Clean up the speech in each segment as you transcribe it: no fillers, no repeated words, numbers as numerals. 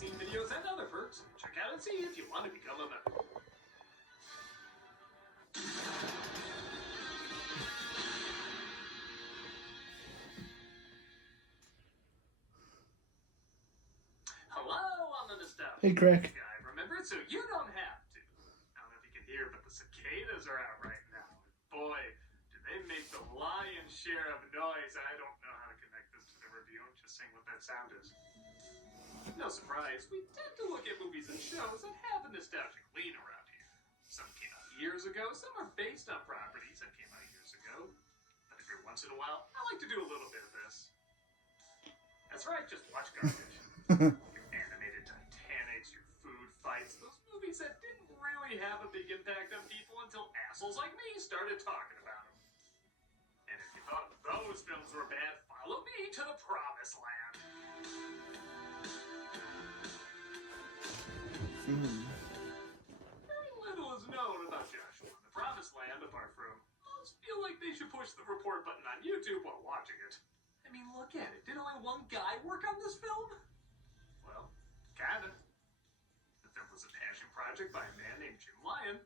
behind-the-scene videos and other perks. Check out and see if you want to become a member. Hello, I'm the Nostalgia. Hey, Craig. Guy, remember? So you don't have to. I don't know if you can hear, but the cicadas are out right now. Boy, do they make the lion's share of noise. I don't know how to connect this to the review. I'm just saying what that sound is. No surprise, we tend to look at movies and shows that have a nostalgic lean around here. Some came out years ago, some are based on properties that came out years ago. But every once in a while, I like to do a little bit of this. That's right, just watch garbage. Your animated Titanics, your food fights, those movies that didn't really have a big impact on people until assholes like me started talking about them. And if you thought those films were bad, follow me to the Promised Land. Very little is known about Joshua and the Promised Land apart from most feel like they should push the report button on YouTube while watching it. I mean, look at it. Did only one guy work on this film? Well, kinda. The film was a passion project by a man named Jim Lyon.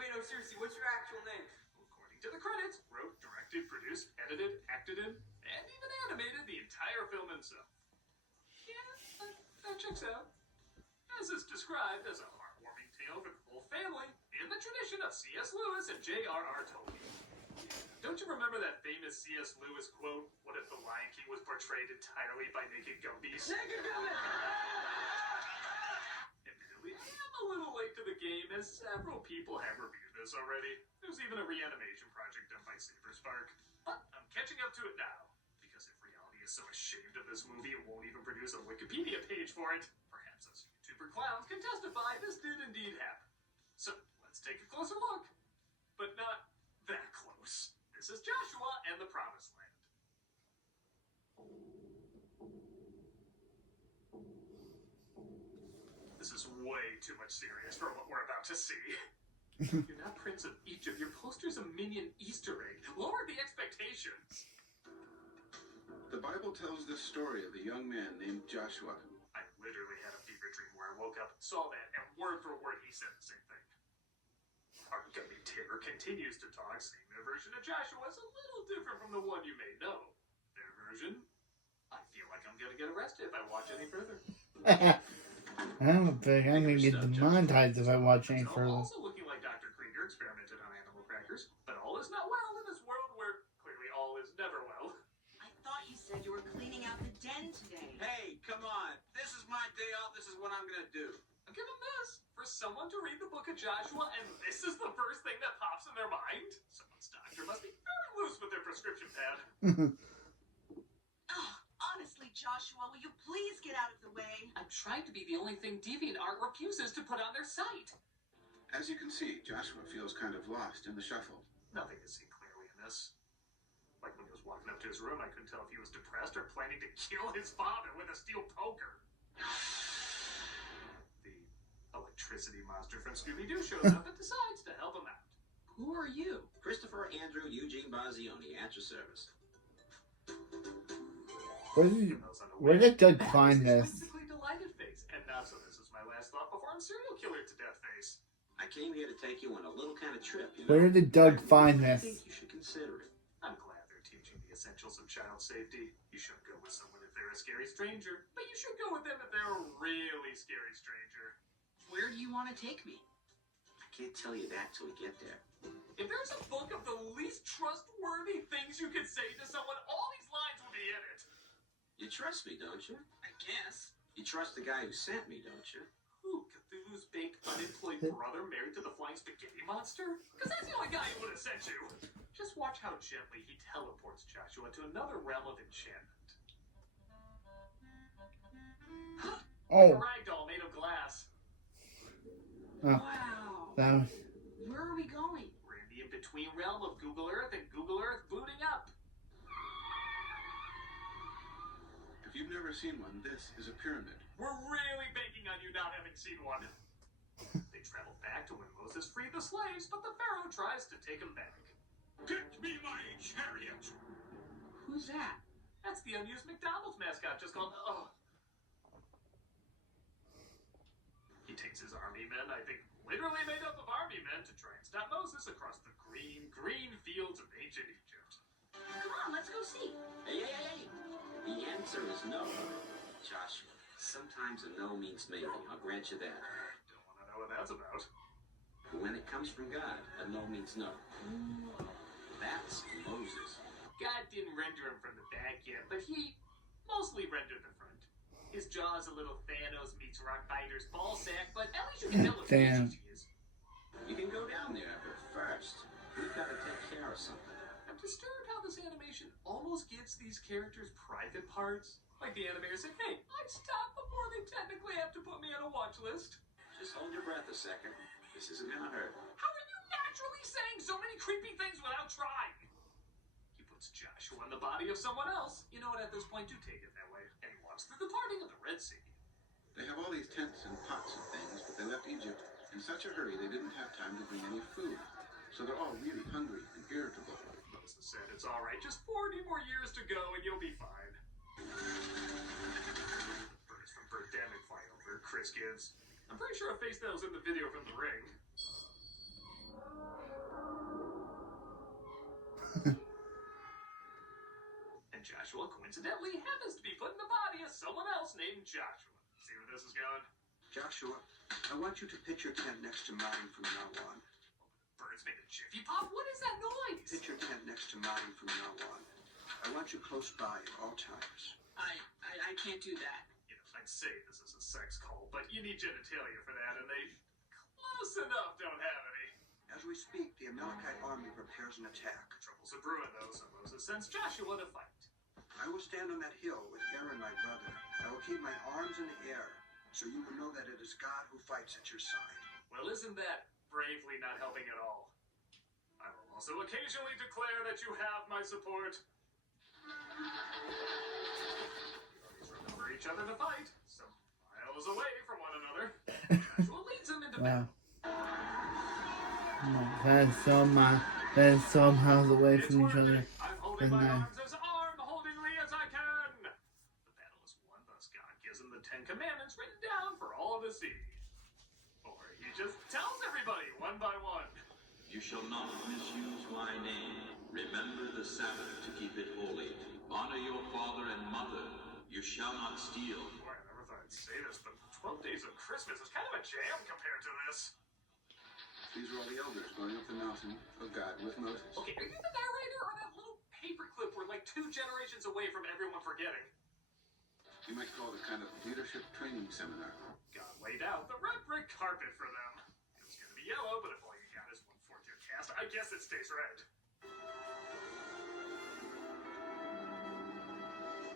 Wait, no, seriously, what's your actual name? According to the credits, wrote, directed, produced, edited, acted in, and even animated the entire film himself. Yeah, that checks out. As is described as a heartwarming tale for the whole family, in the tradition of C.S. Lewis and J.R.R. Tolkien. Don't you remember that famous C.S. Lewis quote, "What if the Lion King was portrayed entirely by naked Gumbies?" Naked Gumbies! Admittedly, I am a little late to the game, as several people have reviewed this already. There's even a reanimation project done by Saberspark. But I'm catching up to it now, because if reality is so ashamed of this movie, it won't even produce a Wikipedia page for it. Perhaps us YouTuber clowns can testify this did indeed happen. So, let's take a closer look. But not that close. This is Joshua and the Promised Land. This is way too much serious for what we're about to see. You're not Prince of Egypt. Your poster's a Minion Easter egg. Lower the expectations. The Bible tells the story of a young man named Joshua. I literally had a fever dream where I woke up, saw that, and word for word he said the same thing. Our gummy terror continues to talk, saying their version of Joshua is a little different from the one you may know. Their version? I feel like I'm gonna get arrested if I watch any further. I don't think I'm gonna get demonetized if I watch any further. Also looking like Dr. Krieger experimented on animal crackers, but all is not well in this world where clearly all is never well. I thought you said you were cleaning out the den today. Hey, come on. This is my day off. This is what I'm gonna do. I'll give them this. For someone to read the book of Joshua and this is the first thing that pops in their mind? Someone's doctor must be very loose with their prescription pad. Oh, honestly, Joshua, will you please get out of the way? I'm trying to be the only thing DeviantArt refuses to put on their site. As you can see, Joshua feels kind of lost in the shuffle. Nothing is seen clearly in this. Like when he was walking up to his room, I couldn't tell if he was depressed or planning to kill his father with a steel poker. The electricity monster from Scooby-Doo shows up and decides to help him out. Who are you? Christopher Andrew Eugene Bazzioni, at your service. Where did Doug find this? Whimsically delighted face, and now so this is my last thought before I'm serial killer to death face. I came here to take you on a little kind of trip, you know? Where did Doug find I this? think you should consider it. I'm glad they're teaching the essentials of child safety. You shouldn't go with someone if they're a scary stranger, but you should go with them if they're a really scary stranger. Where do you want to take me? I can't tell you that till we get there. If there's a book of the least trustworthy things you could say to someone, all these lines will be in it. You trust me, don't you? I guess. You trust the guy who sent me, don't you? Who, Cthulhu's baked unemployed brother married to the flying spaghetti monster? Because that's the only guy who would have sent you. Just watch how gently he teleports Joshua to another realm of enchantment. Oh. A ragdoll made of glass. Wow. Where are we going? We're in the in-between realm of Google Earth and Google Earth booting up. If you've never seen one, this is a pyramid. We're really banking on you not having seen one. They travel back to when Moses freed the slaves, but the Pharaoh tries to take him back. Get me my chariot! Who's that? That's the unused McDonald's mascot, just called, takes his army men, I think literally made up of army men, to try and stop Moses across the green, green fields of ancient Egypt. Come on, let's go see. Hey. The answer is no. Joshua, sometimes a no means maybe. I'll grant you that. Don't want to know what that's about. But when it comes from God, a no means no. That's Moses. God didn't render him from the back yet, but he mostly rendered the front. His jaw's a little Thanos meets Rockbiter's ball sack, but at least you can tell what Damn. species he is. You can go down there, but first, we've got to take care of something. I'm disturbed how this animation almost gives these characters private parts. Like the animator said, hey, I'd stop before they technically have to put me on a watch list. Just hold your breath a second. This isn't gonna hurt. How are you naturally saying so many creepy things without trying? He puts Joshua in the body of someone else. You know what, at this point, do take it that way. And he walks through the parting of the Red Sea. They have all these tents and pots and things, but they left Egypt in such a hurry they didn't have time to bring any food. So they're all really hungry and irritable. Moses said, it's all right. Just 40 more years to go and you'll be fine. Birds from Birdemic flying over, Chris gives. I'm pretty sure a face that was in the video from The Ring. And Joshua coincidentally happens to be put in the body of someone else named Joshua. See where this is going? Joshua, I want you to pitch your tent next to mine from now on. Birds made a jiffy pop? What is that noise? Pitch your tent next to mine from now on. I want you close by at all times. I can't do that. You know, I'd say this is a sex call, but you need genitalia for that, and they close enough don't have any. As we speak, the Amalekite army prepares an attack. Troubles are brewing, though, so Moses sends Joshua to fight. I will stand on that hill with Aaron, my brother. I will keep my arms in the air, so you will know that it is God who fights at your side. Well, isn't that bravely not helping at all? I will also occasionally declare that you have my support. Remember each other to fight, some miles away from one another. Joshua leads him into battle. That is so miles away It's from each worth other. it. I'm holding my arms as arm-holdingly as I can. The battle is won, thus God gives him the 10 Commandments written down for all to see. Or he just tells everybody one by one. You shall not misuse my name. Remember the Sabbath to keep it holy. Honor your father and mother. You shall not steal. Boy, I never thought I'd say this, but 12 Days of Christmas is kind of a jam compared to this. These are all the elders going up the mountain of God with Moses. Okay, are you the narrator or that little paperclip we're like 2 generations away from everyone forgetting? You might call it a kind of leadership training seminar. God laid out the red brick carpet for them. It's gonna be yellow, but if all you got is 1/4 year cast, I guess it stays red.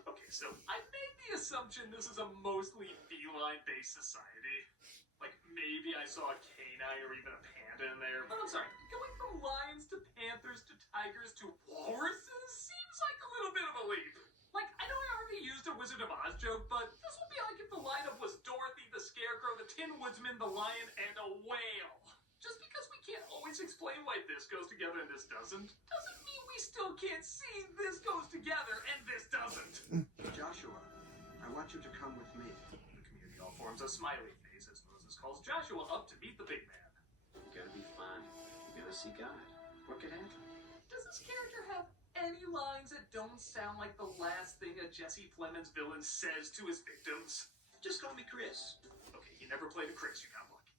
Okay, so I made the assumption this is a mostly feline-based society. Like, maybe I saw a canine or even a panda in there. But I'm sorry, going from lions to panthers to tigers to walruses seems like a little bit of a leap. Like, I know I already used a Wizard of Oz joke, but this would be like if the lineup was Dorothy, the Scarecrow, the Tin Woodsman, the Lion, and a whale. Just because we can't always explain why this goes together and this doesn't mean we still can't see this goes together and this doesn't. Joshua, I want you to come with me. The community all forms a smiley face as Moses calls Joshua up to meet the big man. You gotta be fine. You gotta see God. What could happen? Does this character have any lines that don't sound like the last thing a Jesse Plemons villain says to his victims? Just call me Chris. Okay, he never played a Chris, you got lucky.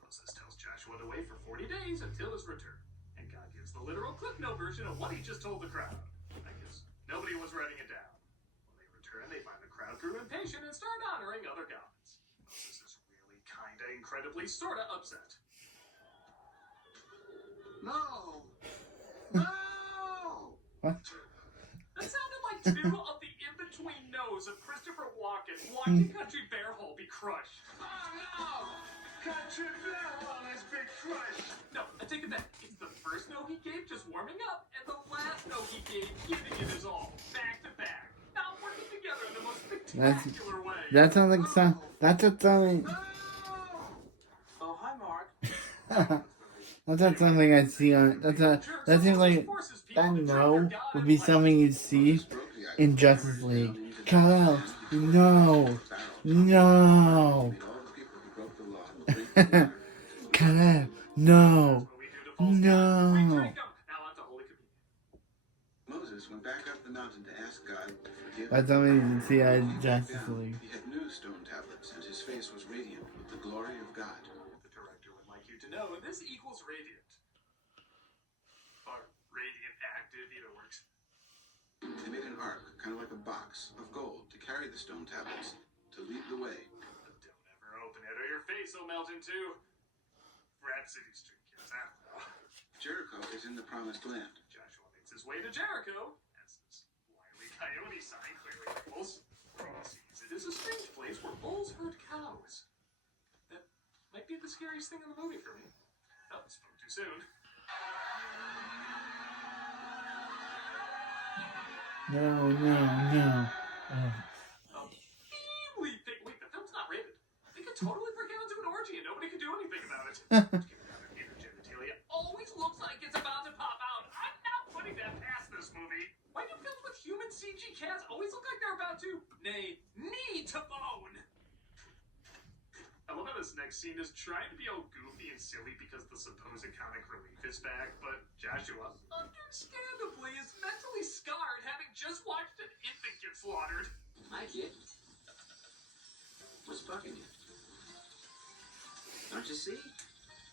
Moses tells Joshua to wait for 40 days until his return. And God gives the literal Cliff Note version of what he just told the crowd. I guess nobody was writing it down. When they return, they find the crowd grew impatient and started honoring other gods. Moses is really kinda incredibly sorta upset. No! No! What? That sounded like 2 of the in-between no's of Christopher Walken watching Country Bear Hole be crushed. Oh no! Country Bear Hole has been crushed! No, I take it back. It's the first no he gave just warming up, and the last no he gave giving it his all, back to back. Not working together in the most spectacular way. That sounds like some. That's a something. No! Oh, hi, Mark. That's not something I see on. That seems like that no would be something you'd see in Justice League. Kal-El, no, no. Made all the people who broke the law drink the water. Kal-El, no, What we do to false gods. We no. drink them. Now on to Holy Communion. Moses went back up the mountain to ask God to forgive That's him. how you can see I When he looked Justice down, League. he had new stone tablets, and his face was radiant with the glory of God. The director would like you to know this equals radiant. Or radiant active, either works. They made an ark, kind of like a box, of gold to carry the stone tablets, to lead the way. But don't ever open it or your face will melt into Rhapsody Street Kids. I don't know. Jericho is in the promised land. Joshua makes his way to Jericho, as this wily coyote sign clearly labels. Sees it is a strange place where bulls herd cows. That might be the scariest thing in the movie for me. Oh, spoke too soon. No, no, no. Wait, the film's not rated. They could totally break out into an orgy and nobody could do anything about it. Human genitalia always looks like it's about to pop out. I'm not putting that past this movie. Why do films with human CG cats always look like they're about to, nay, need to bone? I love how this next scene is trying to be all goofy and silly because the supposed comic relief is back, but Joshua, understandably, is mentally scarred having just watched an infant get slaughtered. Hi, kid. What's bugging you? Don't you see?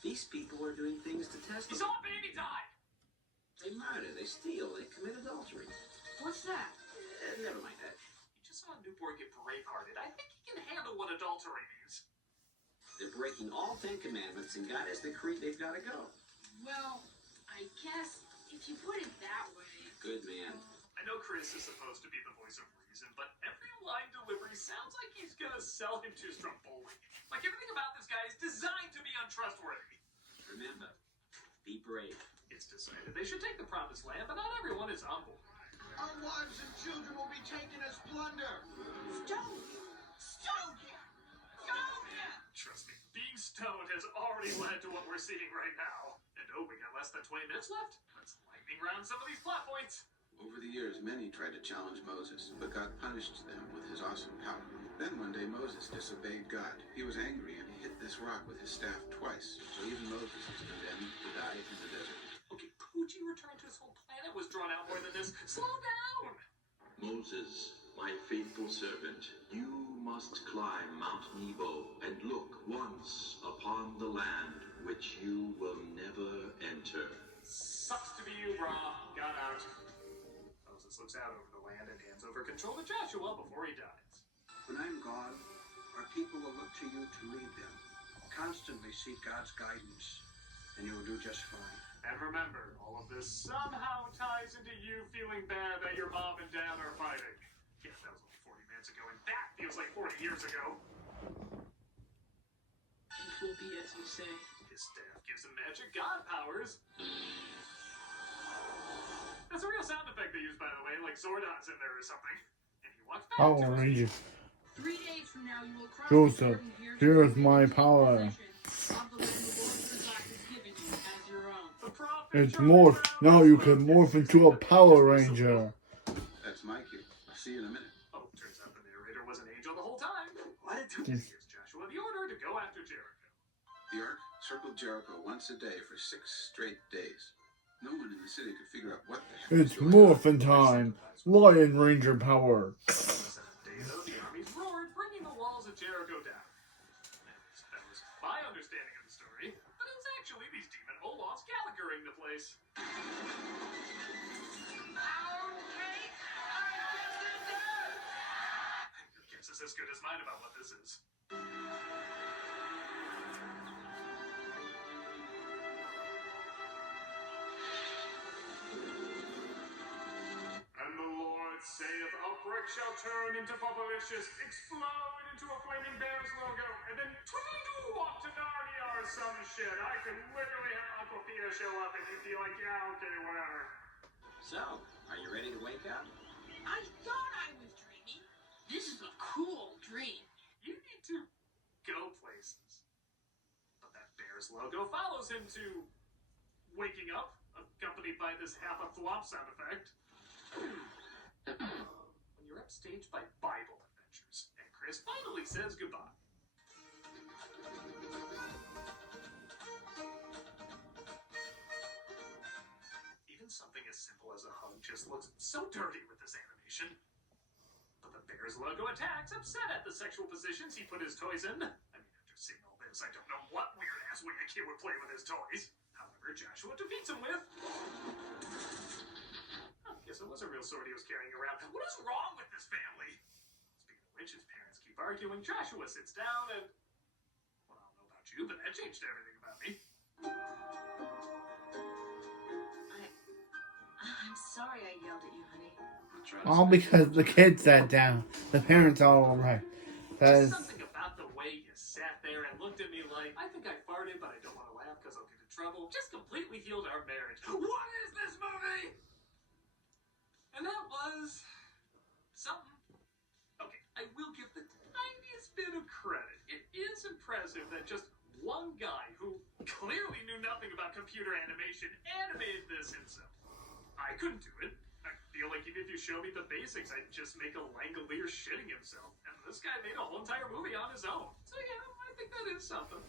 These people are doing things to test He them. saw a baby die! They murder, they steal, they commit adultery. What's that? Never mind that. He just saw a newborn get bravehearted. I think he can handle what adultery means. They're breaking all 10 commandments, and God has decreed they've got to go. Well, I guess if you put it that way. Good man. I know Chris is supposed to be the voice of reason, but every line delivery sounds like he's gonna sell him to Stromboli. Like everything about this guy is designed to be untrustworthy. Remember, be brave. It's decided they should take the promised land, but not everyone is on board. Our wives and children will be taken as plunder. Stone! Stone here! Stone here! Trust me, being stoned has already led to what we're seeing right now. And oh, we got less than 20 minutes left. Let's lightning round some of these plot points. Over the years, many tried to challenge Moses, but God punished them with his awesome power. Then one day Moses disobeyed God. He was angry and he hit this rock with his staff twice. So even Moses was condemned to die in the desert. Okay, Poochie return to his whole planet was drawn out more than this. Slow down! Moses, my faithful servant, you must climb Mount Nebo and look once upon the land which you will never enter. Sucks to be you, brah. Got out. Moses looks out over the land and hands over control to Joshua before he dies. When I'm gone, our people will look to you to lead them. Constantly seek God's guidance, and you will do just fine. And remember, all of this somehow ties into you feeling bad that your mom and dad are fighting. Yeah, that was only 40 minutes ago, and that feels like 40 years ago. Things will be as you say. His staff gives him magic god powers. That's a real sound effect they use, by the way, like Zordon's in there or something. And he walks back Power to his Ranger. 3 days from now, you will cross Joseph, the Jordan here's my power. of the land the Lord your God has given you as your own. The prophet It's Charlie morph. Brown Now has you can spoken. morph into a Power Ranger. That's my cue. I'll see you in a minute. Oh, turns out the narrator was an angel the whole time. What? Gives Joshua the order to go after Jericho. The ark circled Jericho once a day for 6 straight days. No one in the city could figure out what the heck It's was going on. morphin' time. Lion Ranger power. On the 7th day, though, the armies roared, bringing the walls of Jericho down. That was my understanding of the story, but it was actually these demon Olafs Gallagher-ing the place. Your guess is as good as mine about what this is. And the Lord saith, a brick shall turn into Bubblicious, explode into a flaming bear's logo, and then twiddly-doo walk to Narnia or some shit. I could literally have Aquafina show up and you'd be like, yeah, okay, whatever. So, are you ready to wake up? I thought I was dreaming. This is a cool dream. You need to go places. But that bear's logo follows him to waking up, accompanied by this half a thwomp sound effect. staged by Bible adventures, and Chris finally says goodbye. Even something as simple as a hug just looks so dirty with this animation. But the bear's logo attacks, upset at the sexual positions he put his toys in. I mean, after seeing all this, I don't know what weird-ass way a kid would play with his toys. However, Joshua defeats him with... Oh, guess it was a real sword he was carrying around. What is wrong with this family? Speaking of which, his parents keep arguing. Joshua sits down and... Well, I don't know about you, but that changed everything about me. I'm sorry I yelled at you, honey. All because the kid sat down. The parents all right. Just something about the way you sat there and looked at me like, I think I farted, but I don't want to laugh because I'll get in trouble. Just completely healed our marriage. What is this movie? And that was... something. Okay, I will give the tiniest bit of credit. It is impressive that just one guy who clearly knew nothing about computer animation animated this himself. I couldn't do it. I feel like even if you show me the basics, I'd just make a Langolier shitting himself. And this guy made a whole entire movie on his own. So yeah, I think that is something.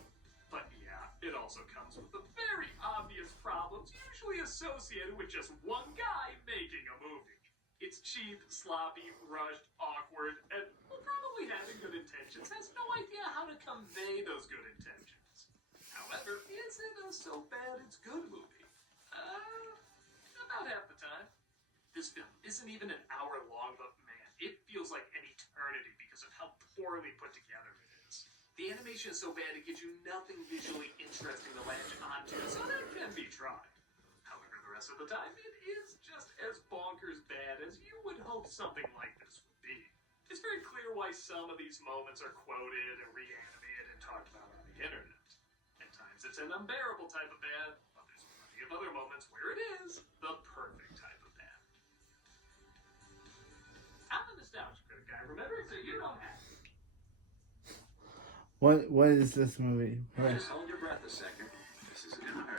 But yeah, it also comes with the very obvious problems usually associated with just one guy making a movie. It's cheap, sloppy, rushed, awkward, and well, probably having good intentions has no idea how to convey those good intentions. However, is it a so bad it's good movie? About half the time. This film isn't even an hour long, but man, it feels like an eternity because of how poorly put together it is. The animation is so bad it gives you nothing visually interesting to latch onto, so that can be tried. However, the rest of the time, it is just as bonkers bad as you would hope something like this would be. It's very clear why some of these moments are quoted and reanimated and talked about on the internet. At times it's an unbearable type of bad, but there's plenty of other moments where it is the perfect type of bad. I'm a nostalgia critic guy, remember? So you don't have to. What is this movie? Just hold your breath a second. This is gonna hurt.